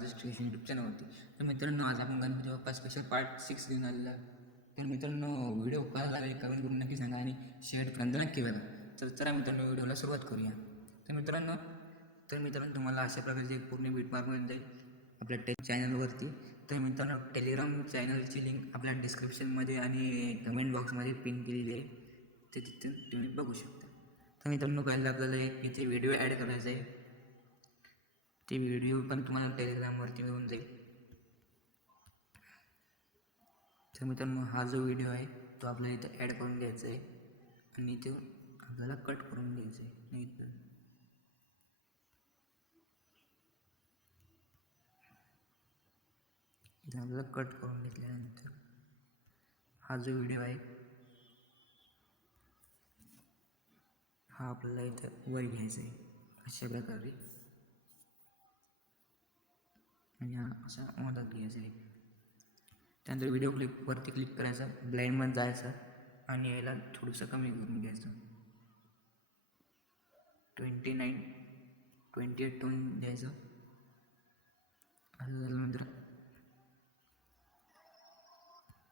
Rajesh creation YouTube चॅनलवरती. तर मित्रांनो, आज आपण गणपती बाप्पा स्पेशल पार्ट 6 घेऊन आलेला आहे. तर मित्रांनो, व्हिडिओ कसा लागेल कमेंट करून नक्की सांगा आणि शेअरपर्यंत नक्की बघा. तर चला मित्रांनो, व्हिडिओला सुरुवात करूया. तर मित्रांनो तुम्हाला अशा प्रकारचे पूर्ण बीटमार्क मिळून जाईल आपल्या चॅनलवरती. तर मित्रांनो, टेलिग्राम चॅनलची लिंक आपल्या डिस्क्रिप्शनमध्ये आणि कमेंट बॉक्समध्ये पिन केलेली आहे, ते तिथून तुम्ही बघू शकता. तर मित्रांनो, पहिल्यांदा आपल्याला एक इथे व्हिडिओ ॲड करायचा आहे. ते व्हिडिओ पण तुम्हाला टेलिग्रामवरती मिळून जाईल. तर मित्रांनो, हा जो व्हिडिओ आहे तो आपल्याला इथं ॲड करून घ्यायचा आहे आणि तो आपल्याला कट करून घ्यायचा आहे. नाही इथं आपल्याला कट करून घेतल्यानंतर हा जो व्हिडिओ आहे हा आपल्याला इथं वर घ्यायचा आहे अशा प्रकारे आणि हा असा मदत घ्यायचा आहे. त्यानंतर व्हिडिओ वरती क्लिक करायचा, ब्लाइंडमध्ये जायचं आणि याला थोडंसं कमी करून घ्यायचं. 29, 28 टोन द्यायचं. असं झाल्यानंतर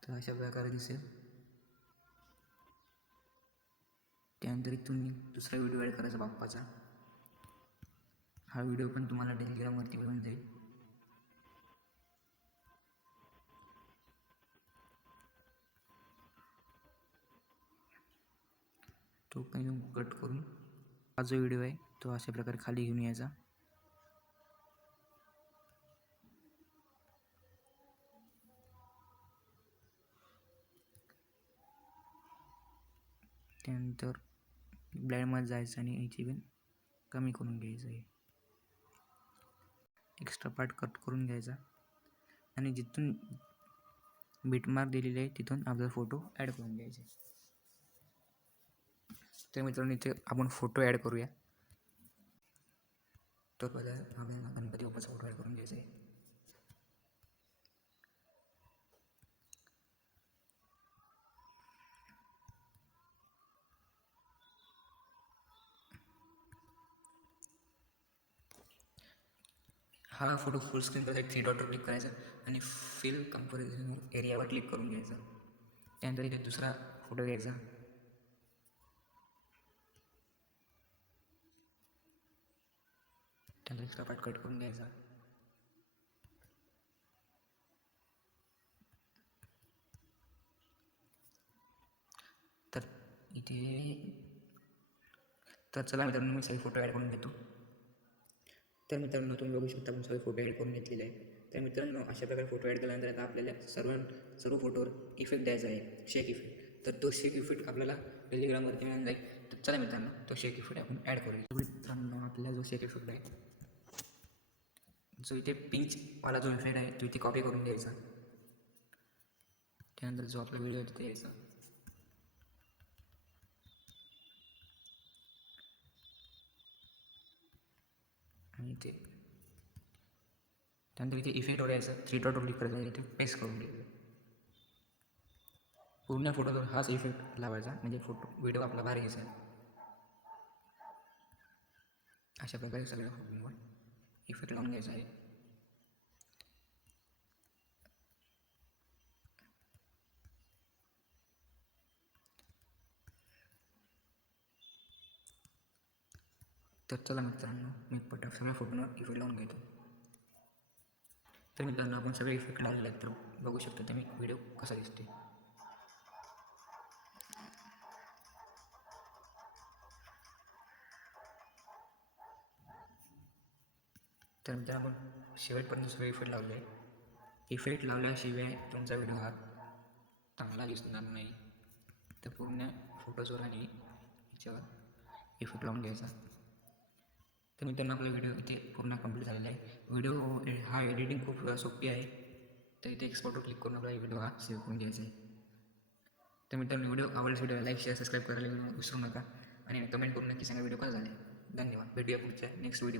तर अशा प्रकारे दिसेल. त्यानंतर तुम्ही दुसरा व्हिडिओ ॲड करायचा बाप्पाचा. हा व्हिडिओ पण तुम्हाला टेलिग्रामवरती मिळून जाईल. तो पण कट करून हा जो व्हिडिओ आहे तो अशा प्रकारे खाली घेऊन यायचा. त्यानंतर ब्लाइंडमध्ये जायचं आणि याची पण कमी करून घ्यायचं आहे. एक्स्ट्रा पार्ट कट करून घ्यायचा आणि जिथून बीटमार्क दिलेले आहे तिथून आपला फोटो ॲड करून घ्यायचे. तर मित्रांनो, इथे आपण फोटो ॲड करूया. तर पहिला आपल्याला गणपती बाप्पाचा फोटो ॲड करून घ्यायचा आहे. हा फोटो फुल स्क्रीन करायचा, 3 डॉटवर क्लिक करायचा आणि फिल कंपॅरिझन एरियावर क्लिक करून घ्यायचा. त्यानंतर इथे दुसरा फोटो घ्यायचा. त्याला एक्स्ट्रा पार्ट कट करून घ्यायचा. तर इथे तर चला मित्रांनो, मी सगळे फोटो ॲड करून घेतो. तर मित्रांनो, तुम्ही बघू शकता आपण सगळे फोटो ॲड करून घेतलेले आहे. तर मित्रांनो, अशा प्रकारे फोटो ॲड केल्यानंतर आता आपल्याला सर्व फोटोवर इफेक्ट द्यायचा आहे, शेक इफेक्ट. तर तो शेक इफेक्ट आपल्याला टेलिग्रामवरती मिळून जाईल. तर चला मित्रांनो, तो शेक इफेक्ट आपण ॲड करूया. मित्रांनो, आपला जो शेक इफेक्ट आहे, जो इथे पिंचवाला जो इफेक्ट आहे तो इथे कॉपी करून घ्यायचा. त्यानंतर जो आपला व्हिडिओ तिथे यायचा आणि इथे त्यानंतर इथे इफेक्टवर यायचं, 3 डॉटवर क्लिक करायचं, इथे पेस्ट करून घ्यायचं. पूर्ण फोटोवर हाच इफेक्ट लावायचा, म्हणजे व्हिडिओ आपला भारी घ्यायचा. अशा प्रकारे सगळ्या फोटोंवर इफेक्ट लावून घ्यायचा आहे. तर चला मित्रांनो, मी सगळ्या फोटोंवर इफेक्ट लावून घेतो. तर मित्रांनो, आपण सगळे इफेक्ट लावलेले आहेत. तर बघू शकता तुम्ही व्हिडिओ कसा दिसते. तर मित्रांनो, आपण शेवटपर्यंत सगळे इफेक्ट लावले आहे. इफेक्ट लावल्याशिवाय तुमचा व्हिडिओ हा चांगला दिसणार नाही. तर पूर्ण फोटोजवर आणि याच्यावर इफेक्ट लावून घ्यायचा. तर मित्रांनो, आपला व्हिडिओ इथे पूर्ण कंप्लीट झालेला आहे. व्हिडिओ हा एडिटिंग खूप सोपी आहे. तर इथे एक्सपोर्टवर क्लिक करून आपला व्हिडिओ हा सेव्ह करून घ्यायचा आहे. तर मित्रांनो, व्हिडिओ आवडल्यास व्हिडिओ लाईक, शेअर, सबस्क्राईब करायला विसरू नका आणि कमेंट करून नक्की सांगा व्हिडिओ कसा झाला. धन्यवाद. भेटूया पुढच्या नेक्स्ट व्हिडिओ.